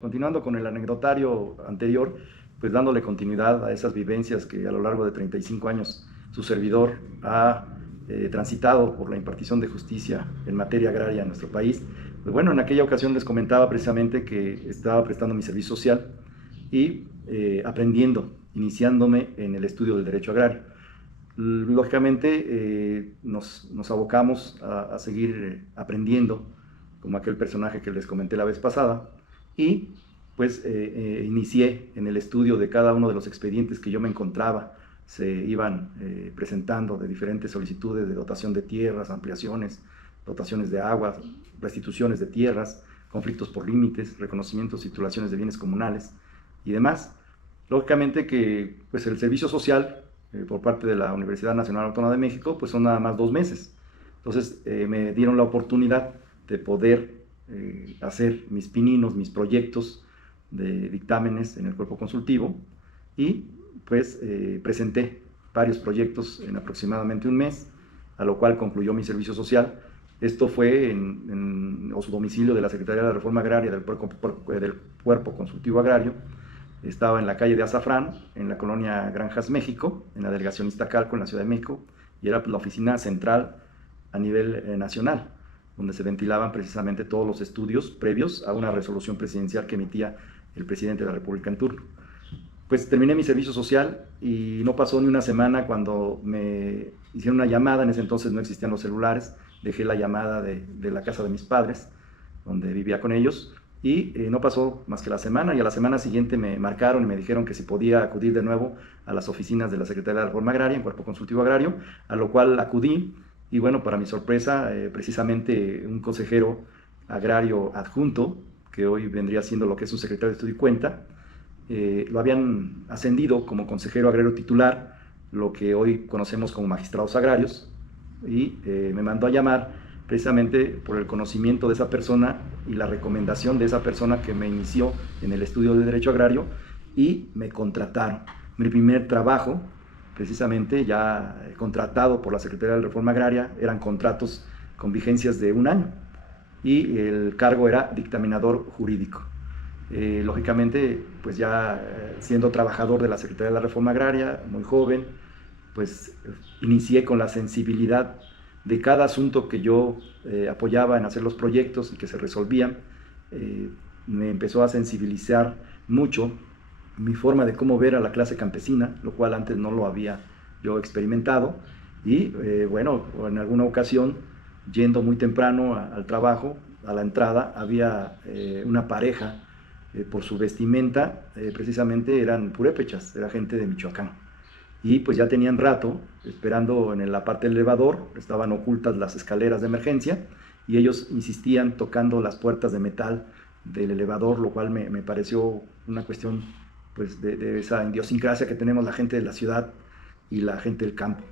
Continuando con el anecdotario anterior, pues dándole continuidad a esas vivencias que a lo largo de 35 años su servidor ha transitado por la impartición de justicia en materia agraria en nuestro país. Pues bueno, en aquella ocasión les comentaba precisamente que estaba prestando mi servicio social y aprendiendo, iniciándome en el estudio del derecho agrario. Lógicamente nos abocamos a seguir aprendiendo, como aquel personaje que les comenté la vez pasada, y pues inicié en el estudio de cada uno de los expedientes que yo me encontraba. Se iban presentando de diferentes solicitudes de dotación de tierras, ampliaciones, dotaciones de aguas, restituciones de tierras, conflictos por límites, reconocimientos, titulaciones de bienes comunales y demás. Lógicamente que pues el servicio social por parte de la Universidad Nacional Autónoma de México pues son nada más 2 meses. Entonces me dieron la oportunidad de poder hacer mis pininos, mis proyectos de dictámenes en el cuerpo consultivo y pues presenté varios proyectos en aproximadamente un mes, a lo cual concluyó mi servicio social. Esto fue en su domicilio de la Secretaría de la Reforma Agraria del Cuerpo Consultivo Agrario. Estaba en la calle de Azafrán, en la colonia Granjas, México, en la delegación Iztacalco, en la Ciudad de México, y era la oficina central a nivel nacional, donde se ventilaban precisamente todos los estudios previos a una resolución presidencial que emitía el presidente de la República en turno. Pues terminé mi servicio social y no pasó ni una semana cuando me hicieron una llamada. En ese entonces no existían los celulares, dejé la llamada de la casa de mis padres, donde vivía con ellos, y no pasó más que la semana, y a la semana siguiente me marcaron y me dijeron que si podía acudir de nuevo a las oficinas de la Secretaría de la Reforma Agraria, en Cuerpo Consultivo Agrario, a lo cual acudí, y bueno, para mi sorpresa, precisamente un consejero agrario adjunto, que hoy vendría siendo lo que es un secretario de estudio y cuenta, lo habían ascendido como consejero agrario titular, lo que hoy conocemos como magistrados agrarios, y me mandó a llamar precisamente por el conocimiento de esa persona y la recomendación de esa persona que me inició en el estudio de Derecho Agrario, y me contrataron. Mi primer trabajo, precisamente ya contratado por la Secretaría de Reforma Agraria, eran contratos con vigencias de 1 año, y el cargo era dictaminador jurídico. Lógicamente, pues ya siendo trabajador de la Secretaría de la Reforma Agraria, muy joven, pues inicié con la sensibilidad de cada asunto que yo apoyaba en hacer los proyectos y que se resolvían. Me empezó a sensibilizar mucho mi forma de cómo ver a la clase campesina, lo cual antes no lo había yo experimentado. Y bueno, en alguna ocasión, yendo muy temprano al trabajo, a la entrada, había una pareja, por su vestimenta, precisamente eran purépechas, era gente de Michoacán. Y pues ya tenían rato esperando en la parte del elevador, estaban ocultas las escaleras de emergencia, y ellos insistían tocando las puertas de metal del elevador, lo cual me pareció una cuestión pues de esa idiosincrasia que tenemos la gente de la ciudad y la gente del campo,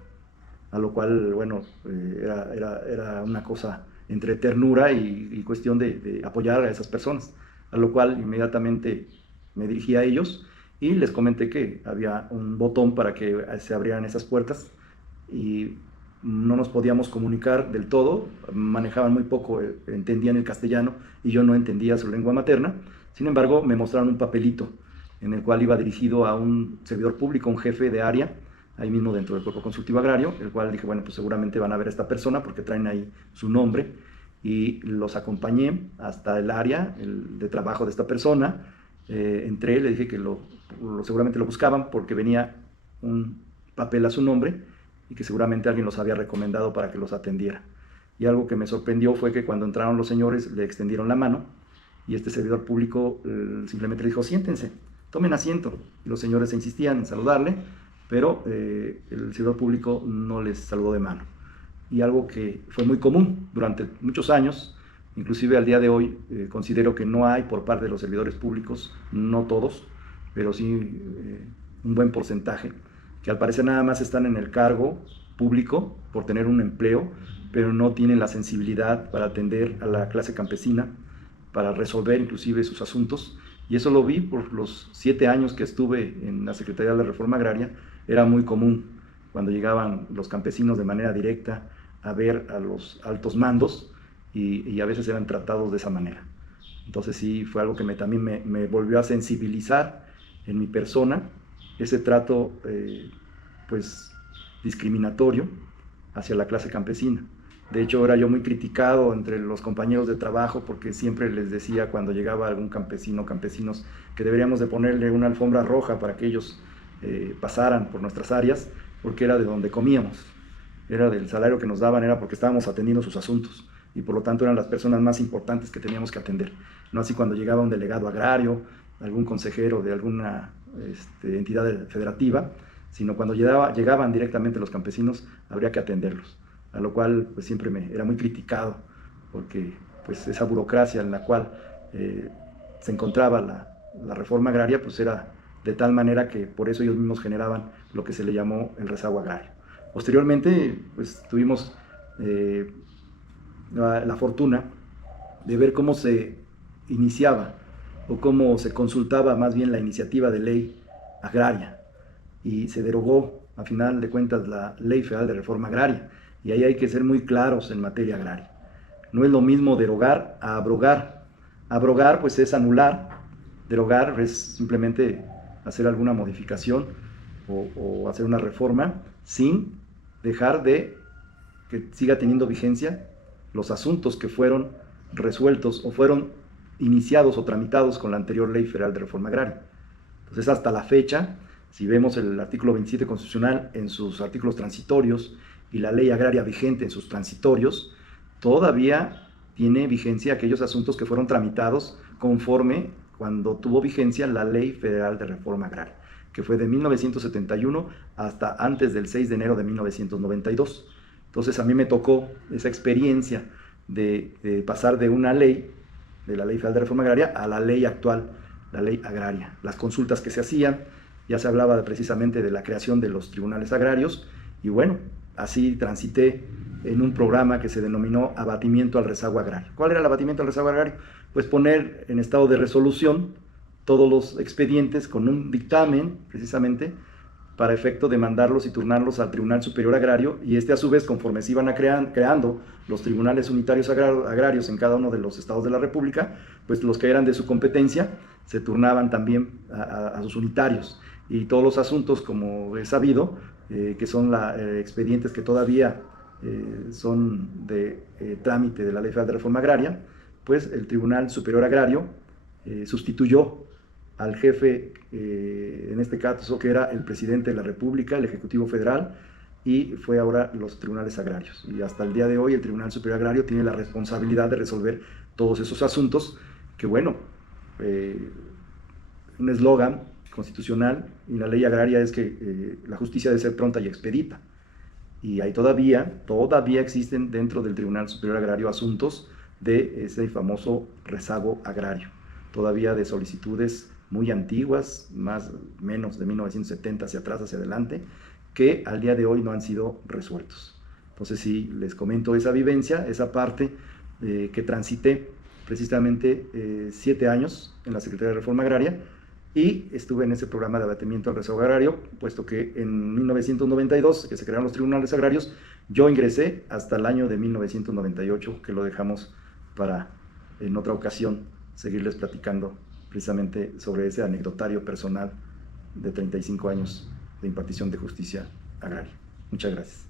a lo cual, bueno, era una cosa entre ternura y cuestión de apoyar a esas personas, a lo cual inmediatamente me dirigí a ellos y les comenté que había un botón para que se abrieran esas puertas, y no nos podíamos comunicar del todo, manejaban muy poco, entendían el castellano y yo no entendía su lengua materna. Sin embargo, me mostraron un papelito en el cual iba dirigido a un servidor público, un jefe de área, ahí mismo dentro del Cuerpo Consultivo Agrario, el cual dije, bueno, pues seguramente van a ver a esta persona porque traen ahí su nombre, y los acompañé hasta el área de trabajo de esta persona. Entré, le dije que seguramente lo buscaban porque venía un papel a su nombre y que seguramente alguien los había recomendado para que los atendiera. Y algo que me sorprendió fue que cuando entraron los señores le extendieron la mano, y este servidor público simplemente le dijo, siéntense, tomen asiento. Y los señores insistían en saludarle, pero el servidor público no les saludó de mano. Y algo que fue muy común durante muchos años, inclusive al día de hoy, considero que no hay por parte de los servidores públicos, no todos, pero sí un buen porcentaje, que al parecer nada más están en el cargo público por tener un empleo, pero no tienen la sensibilidad para atender a la clase campesina, para resolver inclusive sus asuntos. Y eso lo vi por los 7 años que estuve en la Secretaría de la Reforma Agraria. Era muy común cuando llegaban los campesinos de manera directa a ver a los altos mandos, y a veces eran tratados de esa manera. Entonces sí, fue algo que también me volvió a sensibilizar en mi persona, ese trato pues discriminatorio hacia la clase campesina. De hecho, era yo muy criticado entre los compañeros de trabajo porque siempre les decía cuando llegaba algún campesino o campesinos que deberíamos de ponerle una alfombra roja para que ellos pasaran por nuestras áreas, porque era de donde comíamos, era del salario que nos daban, era porque estábamos atendiendo sus asuntos y por lo tanto eran las personas más importantes que teníamos que atender. No así cuando llegaba un delegado agrario, algún consejero de alguna entidad federativa, sino cuando llegaban directamente los campesinos, habría que atenderlos, a lo cual pues siempre era muy criticado, porque pues esa burocracia en la cual se encontraba la reforma agraria, pues era de tal manera que por eso ellos mismos generaban lo que se le llamó el rezago agrario. Posteriormente, pues tuvimos la fortuna de ver cómo se iniciaba o cómo se consultaba más bien la iniciativa de ley agraria y se derogó a final de cuentas la Ley Federal de Reforma Agraria, y ahí hay que ser muy claros en materia agraria. No es lo mismo derogar a abrogar. Abrogar pues es anular, derogar es simplemente hacer alguna modificación o hacer una reforma sin dejar de que siga teniendo vigencia los asuntos que fueron resueltos o fueron iniciados o tramitados con la anterior Ley Federal de Reforma Agraria. Entonces, hasta la fecha, si vemos el artículo 27 constitucional en sus artículos transitorios y la ley agraria vigente en sus transitorios, todavía tiene vigencia aquellos asuntos que fueron tramitados conforme cuando tuvo vigencia la Ley Federal de Reforma Agraria, que fue de 1971 hasta antes del 6 de enero de 1992. Entonces a mí me tocó esa experiencia de pasar de una ley, de la Ley Federal de Reforma Agraria, a la ley actual, la ley agraria. Las consultas que se hacían, ya se hablaba precisamente de la creación de los tribunales agrarios, y bueno, así transité en un programa que se denominó abatimiento al rezago agrario. ¿Cuál era el abatimiento al rezago agrario? Pues poner en estado de resolución todos los expedientes con un dictamen, precisamente, para efecto de mandarlos y turnarlos al Tribunal Superior Agrario, y a su vez, conforme se iban creando los tribunales unitarios agrarios en cada uno de los estados de la República, pues los que eran de su competencia se turnaban también a sus unitarios, y todos los asuntos, como es sabido, que son expedientes que todavía son de trámite de la Ley Federal de Reforma Agraria, pues el Tribunal Superior Agrario sustituyó al jefe, en este caso que era el presidente de la República, el Ejecutivo Federal, y fue ahora los tribunales agrarios. Y hasta el día de hoy el Tribunal Superior Agrario tiene la responsabilidad de resolver todos esos asuntos, que bueno, un eslogan constitucional y la ley agraria es que la justicia debe ser pronta y expedita. Y ahí todavía existen dentro del Tribunal Superior Agrario asuntos de ese famoso rezago agrario, todavía de solicitudes muy antiguas, menos de 1970 hacia atrás, hacia adelante, que al día de hoy no han sido resueltos. Entonces sí, les comento esa vivencia, esa parte que transité precisamente 7 años en la Secretaría de Reforma Agraria, y estuve en ese programa de abatimiento al rezago agrario, puesto que en 1992, que se crearon los tribunales agrarios, yo ingresé hasta el año de 1998, que lo dejamos para en otra ocasión seguirles platicando precisamente sobre ese anecdotario personal de 35 años de impartición de justicia agraria. Muchas gracias.